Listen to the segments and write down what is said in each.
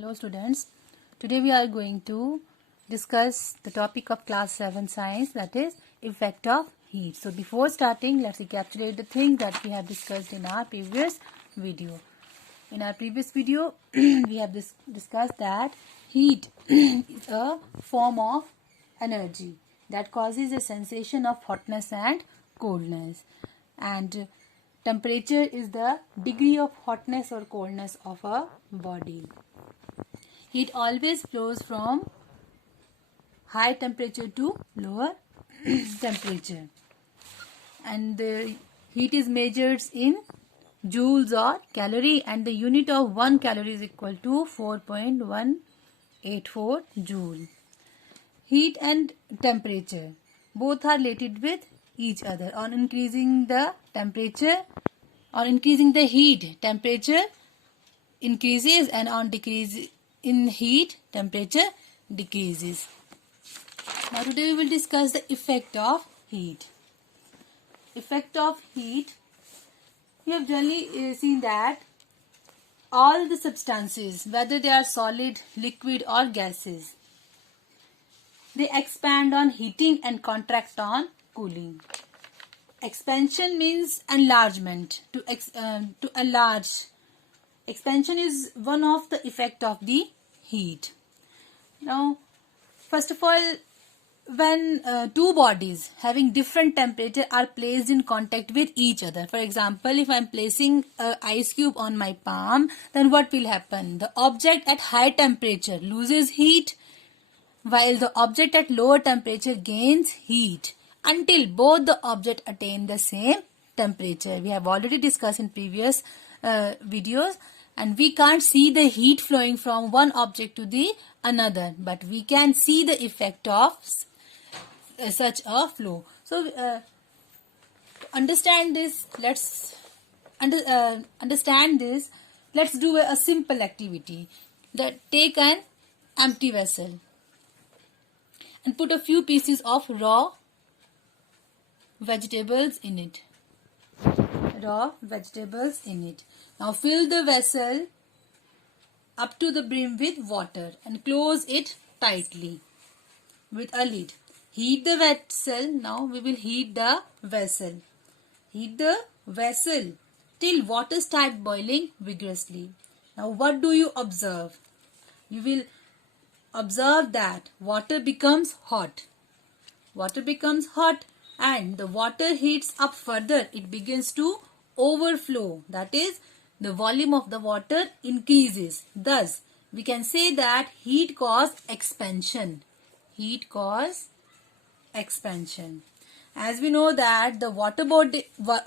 Hello students, today we are going to discuss the topic of class 7 science, that is effect of heat. So before starting, let's recapitulate the things that we have discussed in our previous video. In our previous video, we have discussed that heat is a form of energy that causes a sensation of hotness and coldness, and temperature is the degree of hotness or coldness of a body. Heat always flows from high temperature to lower temperature, and the heat is measured in joules or calorie, and the unit of 1 calorie is equal to 4.184 joule. Heat and temperature both are related with each other. On increasing the temperature, on increasing the heat, temperature increases, and on decrease in heat, temperature decreases. Now today we will discuss the effect of heat. Effect of heat. We have generally seen that all the substances, whether they are solid, liquid or gases, they expand on heating and contract on cooling. Expansion means enlargement, to enlarge. Expansion is one of the effect of the heat. Now, first of all, when two bodies having different temperature are placed in contact with each other, for example, if I am placing an ice cube on my palm, then what will happen? The object at high temperature loses heat, while the object at lower temperature gains heat, until both the objects attain the same temperature. We have already discussed in previous videos. And we can't see the heat flowing from one object to the another, but we can see the effect of such a flow. So, to understand this, let's do a simple activity. Take an empty vessel and put a few pieces of raw vegetables in it. Now fill the vessel up to the brim with water and close it tightly with a lid. Heat the vessel. Now we will heat the vessel. Heat the vessel till water starts boiling vigorously. Now what do you observe? You will observe that water becomes hot. Water becomes hot, and the water heats up further. It begins to overflow. That is, the volume of the water increases. Thus, we can say that heat causes expansion. Heat causes expansion. As we know that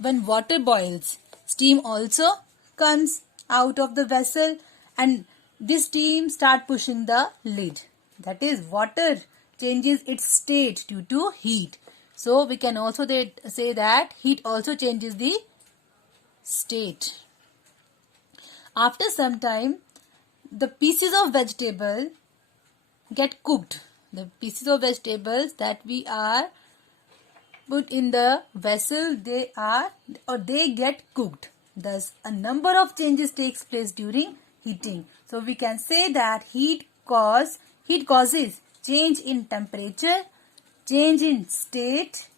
when water boils, steam also comes out of the vessel, and this steam starts pushing the lid. That is, water changes its state due to heat. So, we can also say that heat also changes the state. After some time, the pieces of vegetable get cooked. The pieces of vegetables that we are put in the vessel, they get cooked. Thus, a number of changes takes place during heating. So, we can say that heat causes change in temperature, change in state,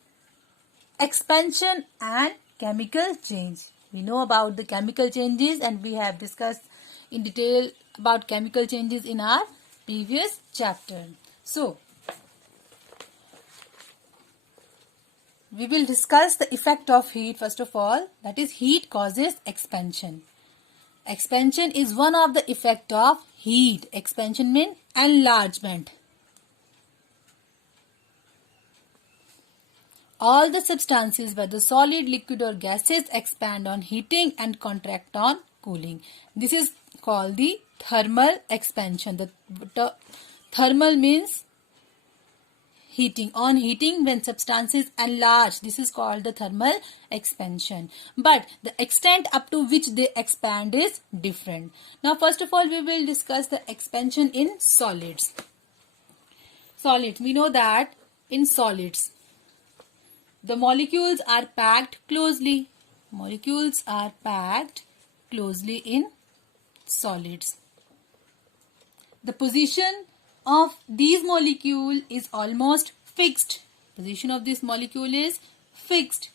expansion and chemical change. We know about the chemical changes, and we have discussed in detail about chemical changes in our previous chapter. So, we will discuss the effect of heat first of all. That is, heat causes expansion. Expansion is one of the effect of heat. Expansion means enlargement. All the substances, whether solid, liquid or gases, expand on heating and contract on cooling. This is called the thermal expansion. The thermal means heating. On heating, when substances enlarge, this is called the thermal expansion. But the extent up to which they expand is different. Now, first of all, we will discuss the expansion in solids. Solids. We know that in solids, the molecules are packed closely. Molecules are packed closely in solids. the position of these molecule is almost fixed. Position of this molecule is fixed.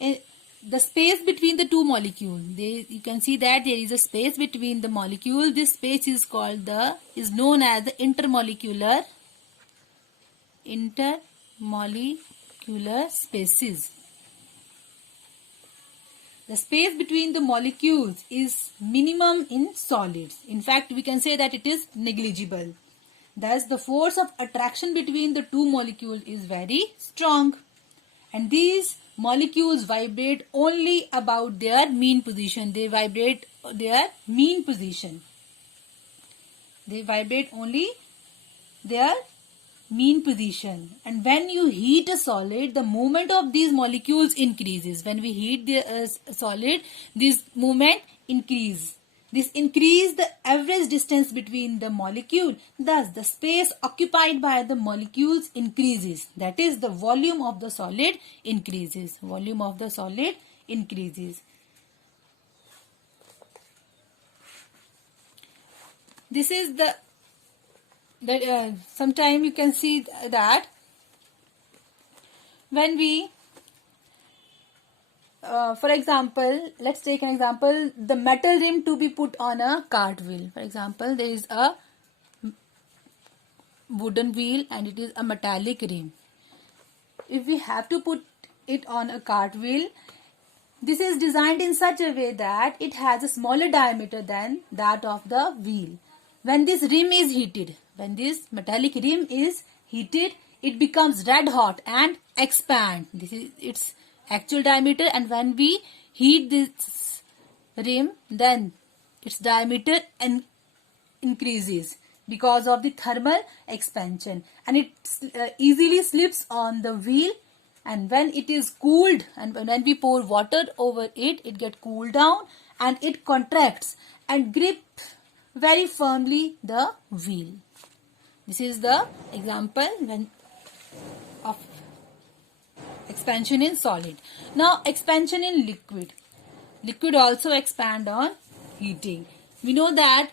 The space between the two molecules, you can see that there is a space between the molecule. This space is known as the intermolecular spaces. The space between the molecules is minimum in solids. In fact, we can say that it is negligible. Thus, the force of attraction between the two molecules is very strong. And these molecules vibrate only about their mean position. They vibrate their mean position. They vibrate only their mean position. And when you heat a solid, the movement of these molecules increases. When we heat the solid, this movement increases. This increases the average distance between the molecule. Thus, the space occupied by the molecules increases. That is, the volume of the solid increases. Volume of the solid increases. This is sometime you can see that when we for example, let's take an example, the metal rim to be put on a cart wheel. For example, there is a wooden wheel and it is a metallic rim. If we have to put it on a cart wheel, this is designed in such a way that it has a smaller diameter than that of the wheel. When this rim is heated, when this metallic rim is heated, it becomes red hot and expands. This is its actual diameter, and when we heat this rim, then its diameter increases because of the thermal expansion, and it easily slips on the wheel. And when it is cooled, and when we pour water over it, it gets cooled down and it contracts and grips very firmly the wheel. This is the example of expansion in solid. Now, expansion in liquid. Liquid also expand on heating. We know that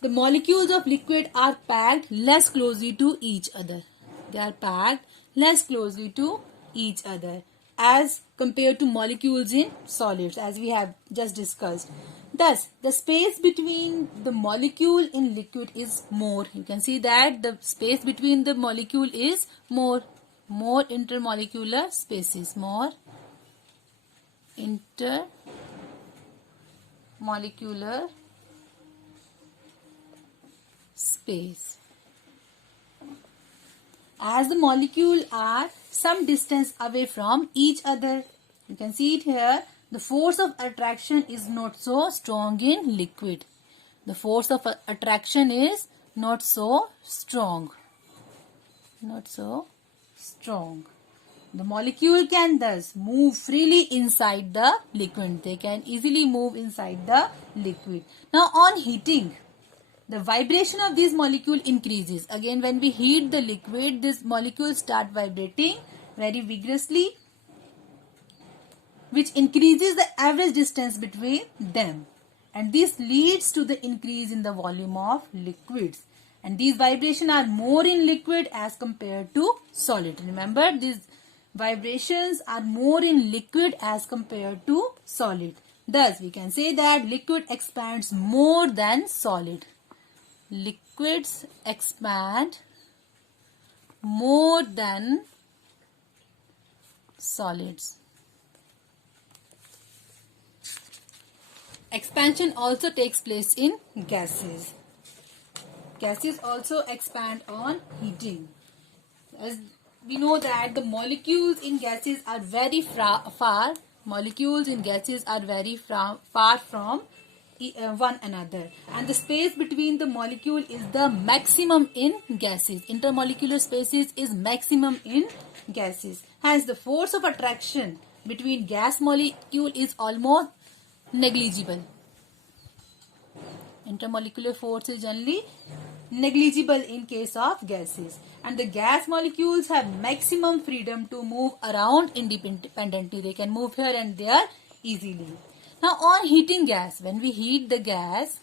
the molecules of liquid are packed less closely to each other. They are packed less closely to each other as compared to molecules in solids, as we have just discussed. Thus, the space between the molecule in liquid is more. You can see that the space between the molecule is more intermolecular spaces, more intermolecular space. As the molecules are some distance away from each other, you can see it here, the force of attraction is not so strong in liquid. The force of attraction is not so strong. Not so strong. The molecule can thus move freely inside the liquid. They can easily move inside the liquid. Now, on heating, the vibration of this molecule increases. Again, when we heat the liquid, this molecule start vibrating very vigorously, which increases the average distance between them. And this leads to the increase in the volume of liquids. And these vibrations are more in liquid as compared to solid. Remember, these vibrations are more in liquid as compared to solid. Thus, we can say that liquid expands more than solid. Liquids expand more than solids. Expansion also takes place in gases. Gases also expand on heating. As we know that the molecules in gases are very far. Molecules in gases are very far from one another, and the space between the molecule is the maximum in gases. Intermolecular spaces is maximum in gases. Hence, the force of attraction between gas molecule is almost negligible. Intermolecular force is generally negligible in case of gases, and the gas molecules have maximum freedom to move around independently. They can move here and there easily. Now on heating gas, when we heat the gas,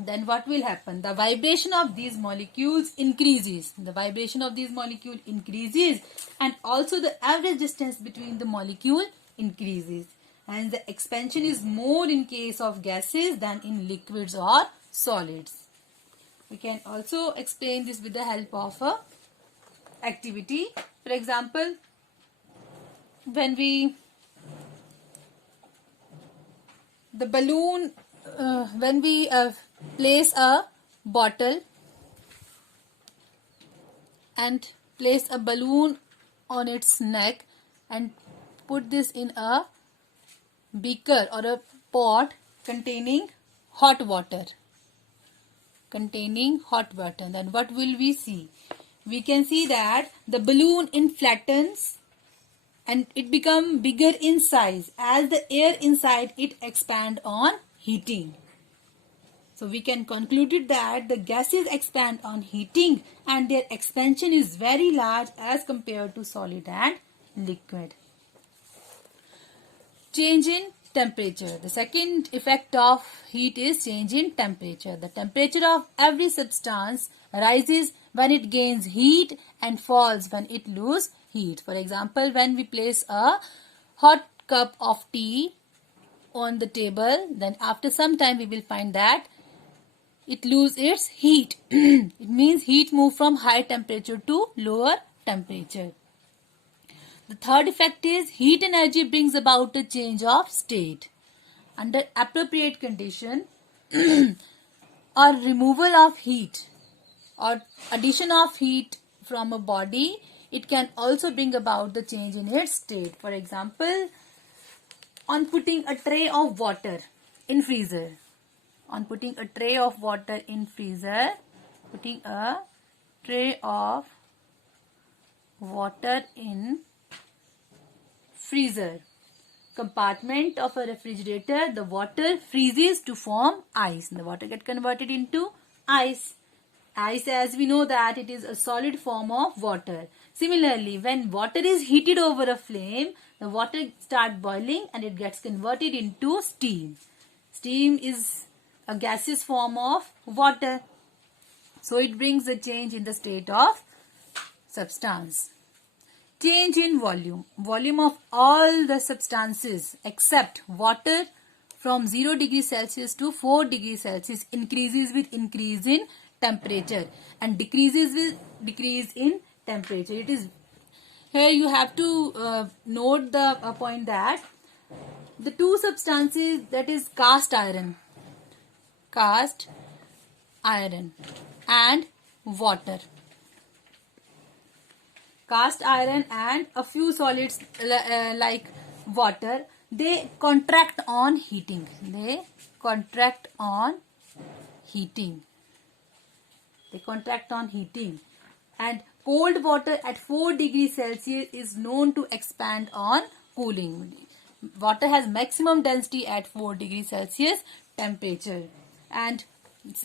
then what will happen? The vibration of these molecules increases. The vibration of these molecules increases, and also the average distance between the molecule increases. And the expansion is more in case of gases than in liquids or solids. We can also explain this with the help of a activity. For example, when we place a bottle and place a balloon on its neck and put this in a beaker or a pot containing hot water, then what will we see? We can see that the balloon inflattens and it become bigger in size as the air inside it expand on heating. So we can conclude it that the gases expand on heating and their expansion is very large as compared to solid and liquid. Change in temperature. The second effect of heat is change in temperature. The temperature of every substance rises when it gains heat and falls when it loses heat. For example, when we place a hot cup of tea on the table, then after some time we will find that it loses its heat. It means heat moves from high temperature to lower temperature. The third effect is heat energy brings about a change of state. Under appropriate condition or removal of heat or addition of heat from a body, it can also bring about the change in its state. For example, on putting a tray of water in freezer. Putting a tray of water in freezer, compartment of a refrigerator, the water freezes to form ice. The water gets converted into ice. Ice, as we know that it is a solid form of water. Similarly, when water is heated over a flame, the water starts boiling and it gets converted into steam. Steam is a gaseous form of water. So it brings a change in the state of substance. Change in volume. Volume of all the substances except water from 0 degrees Celsius to 4 degrees Celsius increases with increase in temperature and decreases with decrease in temperature. It is here you have to note the point that the two substances, that is cast iron and water. Cast iron and a few solids like water, they contract on heating. And cold water at 4 degrees Celsius is known to expand on cooling. Water has maximum density at 4 degrees Celsius temperature. And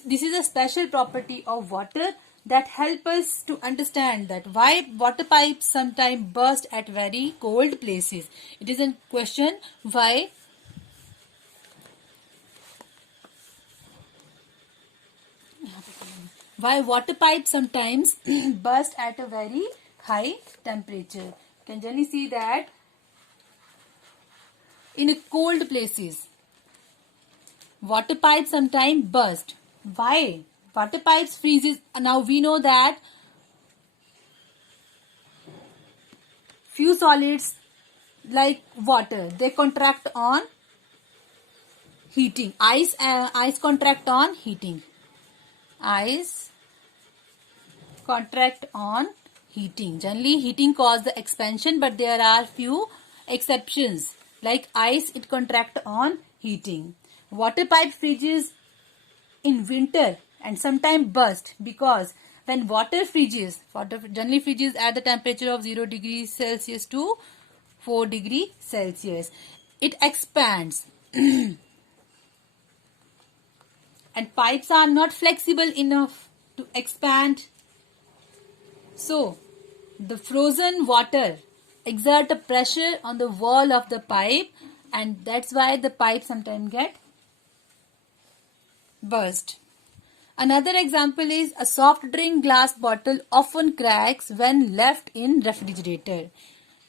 this is a special property of water that help us to understand that why water pipes sometimes burst at very cold places. It is a question why water pipes sometimes burst at a very high temperature. You can generally see that in cold places water pipes sometimes burst. Why? Water pipes freezes. Now we know that few solids like water, they contract on heating. Ice contract on heating. Generally heating causes the expansion, but there are few exceptions. Like ice, it contract on heating. Water pipe freezes in winter and sometimes burst because when water generally freezes at the temperature of 0 degrees Celsius to 4 degrees Celsius. It expands and pipes are not flexible enough to expand. So the frozen water exert a pressure on the wall of the pipe and that's why the pipe sometimes get burst. Another example is a soft drink glass bottle often cracks when left in refrigerator.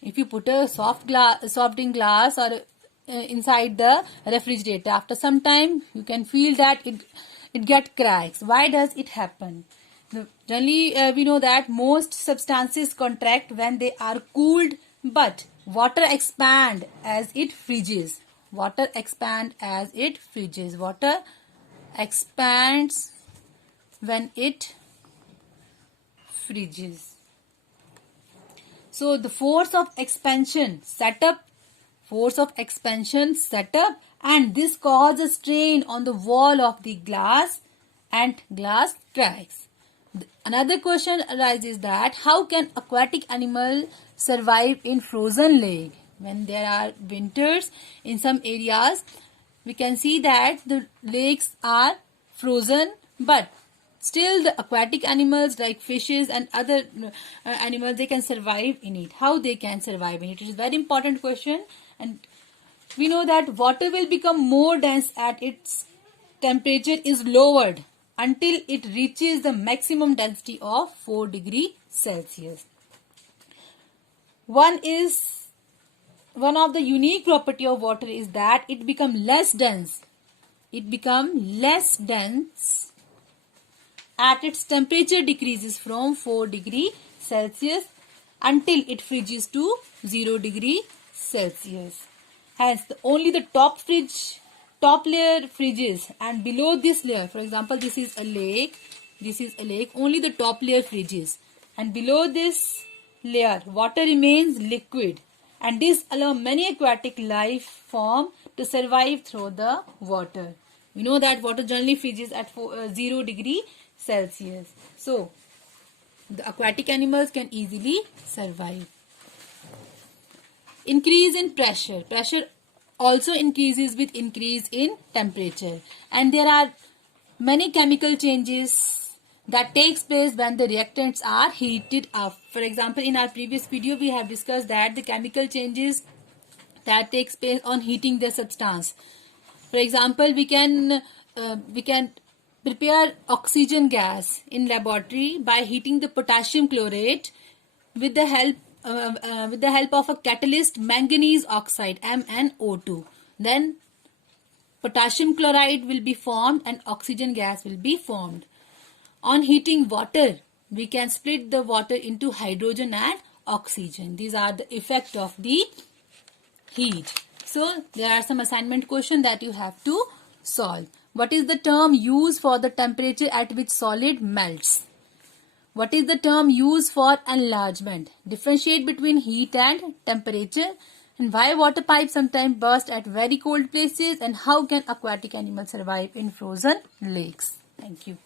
If you put a soft drink glass or inside the refrigerator, after some time you can feel that it get cracks. Why does it happen? Generally, we know that most substances contract when they are cooled, but water expand as it freezes. Water expand as it freezes. Water expands when it freezes. So the force of expansion set up, and this causes strain on the wall of the glass and glass cracks. Another question arises that how can aquatic animal survive in frozen lake? When there are winters in some areas, we can see that the lakes are frozen, but still the aquatic animals like fishes and other animals, they can survive in it. How they can survive in it? It is a very important question, and we know that water will become more dense as its temperature is lowered until it reaches the maximum density of 4 degrees Celsius. One of the unique property of water is that it becomes less dense. At its temperature decreases from 4 degrees Celsius until it freezes to 0 degrees Celsius. Hence, only the top layer freezes, and below this layer, for example, this is a lake, only the top layer freezes, and below this layer, water remains liquid, and this allows many aquatic life forms to survive through the water. We know that water generally freezes at 0 degrees Celsius. So, the aquatic animals can easily survive. Increase in pressure. Pressure also increases with increase in temperature. And there are many chemical changes that takes place when the reactants are heated up. For example, in our previous video, we have discussed that the chemical changes that takes place on heating the substance. For example, we can prepare oxygen gas in laboratory by heating the potassium chlorate with the help of a catalyst manganese oxide MnO2. Then potassium chloride will be formed and oxygen gas will be formed. On heating water, we can split the water into hydrogen and oxygen. These are the effect of the heat. So there are some assignment questions that you have to solve. What is the term used for the temperature at which solid melts? What is the term used for enlargement? Differentiate between heat and temperature. And why water pipes sometimes burst at very cold places, and how can aquatic animals survive in frozen lakes? Thank you.